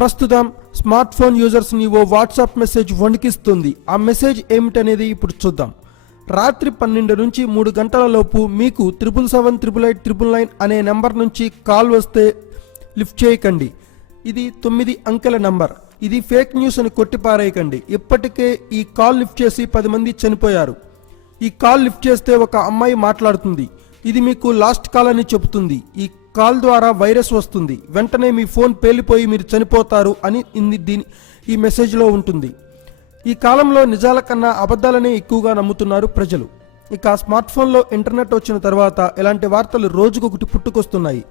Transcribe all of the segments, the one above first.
ప్రస్తుతం smart phone users ని ఓ WhatsApp message వణికిస్తుంది. ఆ మెసేజ్ ఏమిటనేది ఇప్పుడు చూద్దాం. రాత్రి 12 నుంచి 3 గంటల లోపు మీకు 7778899 అనే నెంబర్ నుంచి కాల్ వస్తే లిఫ్ట్ చేయకండి. ఇది 9 అంకెల నంబర్. ఇది ఫేక్ న్యూస్ అని కొట్టిపారేయకండి. ఇప్పటికే ఈ కాల్ లిఫ్ట్ చేసి 10 మంది చనిపోయారు. ఈ కాల్ లిఫ్ట్ చేస్తే ఒక అమ్మాయి మాట్లాడుతుంది. ఇది మీకు లాస్ట్ కాల్ అని చెబుతుంది. ఈ కాల్ ద్వారా వైరస్ వస్తుంది, వెంటనే మీ ఫోన్ పేలిపోయి మీరు చనిపోతారు అని ఈ మెసేజ్లో ఉంటుంది. ఈ కాలంలో నిజాల కన్నా అబద్ధాలనే ఎక్కువగా నమ్ముతున్నారు ప్రజలు. ఇక స్మార్ట్ ఫోన్లో ఇంటర్నెట్ వచ్చిన తర్వాత ఇలాంటి వార్తలు రోజుకొకటి పుట్టుకొస్తున్నాయి.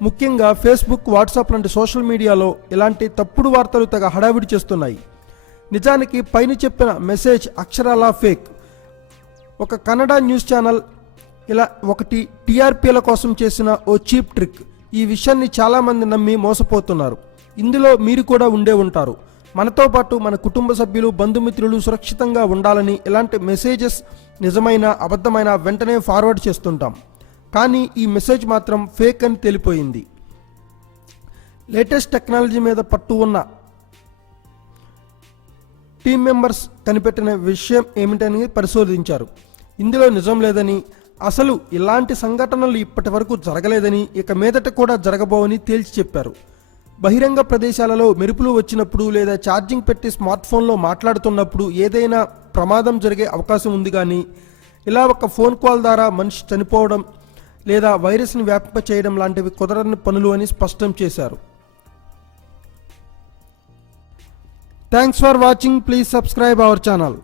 ముఖ్యంగా ఫేస్బుక్, వాట్సాప్ లాంటి సోషల్ మీడియాలో ఇలాంటి తప్పుడు వార్తలు తెగ హడావిడి చేస్తున్నాయి. నిజానికి పైన చెప్పిన మెసేజ్ అక్షరాలా ఫేక్. ఒక కన్నడ న్యూస్ ఛానల్ ఇలా ఒకటి టీఆర్పీల కోసం చేసిన ఓ చీప్ ట్రిక్. ఈ విషయాన్ని చాలామంది నమ్మి మోసపోతున్నారు. ఇందులో మీరు కూడా ఉండే ఉంటారు. మనతో పాటు మన కుటుంబ సభ్యులు, బంధుమిత్రులు సురక్షితంగా ఉండాలని ఇలాంటి మెసేజెస్ నిజమైన అబద్ధమైన వెంటనే ఫార్వర్డ్ చేస్తుంటాం. కానీ ఈ మెసేజ్ మాత్రం ఫేక్ అని తేలిపోయింది. లేటెస్ట్ టెక్నాలజీ మీద పట్టు ఉన్న టీమ్ మెంబర్స్ కనిపెట్టిన విషయం ఏమిటని పరిశోధించారు. ఇందులో నిజం లేదని, అసలు ఇలాంటి సంఘటనలు ఇప్పటి వరకు జరగలేదని, ఇక మీదట కూడా జరగబోవని తేల్చి చెప్పారు. బహిరంగ ప్రదేశాలలో మెరుపులు వచ్చినప్పుడు లేదా ఛార్జింగ్ పెట్టి స్మార్ట్ ఫోన్లో మాట్లాడుతున్నప్పుడు ఏదైనా ప్రమాదం జరిగే అవకాశం ఉంది. కానీ ఇలా ఒక ఫోన్ కాల్ ద్వారా మనిషి చనిపోవడం లేదా వైరస్ని వ్యాపింప చేయడం లాంటివి కుదరని పనులు అని స్పష్టం చేశారు. Thanks for watching. Please subscribe our channel.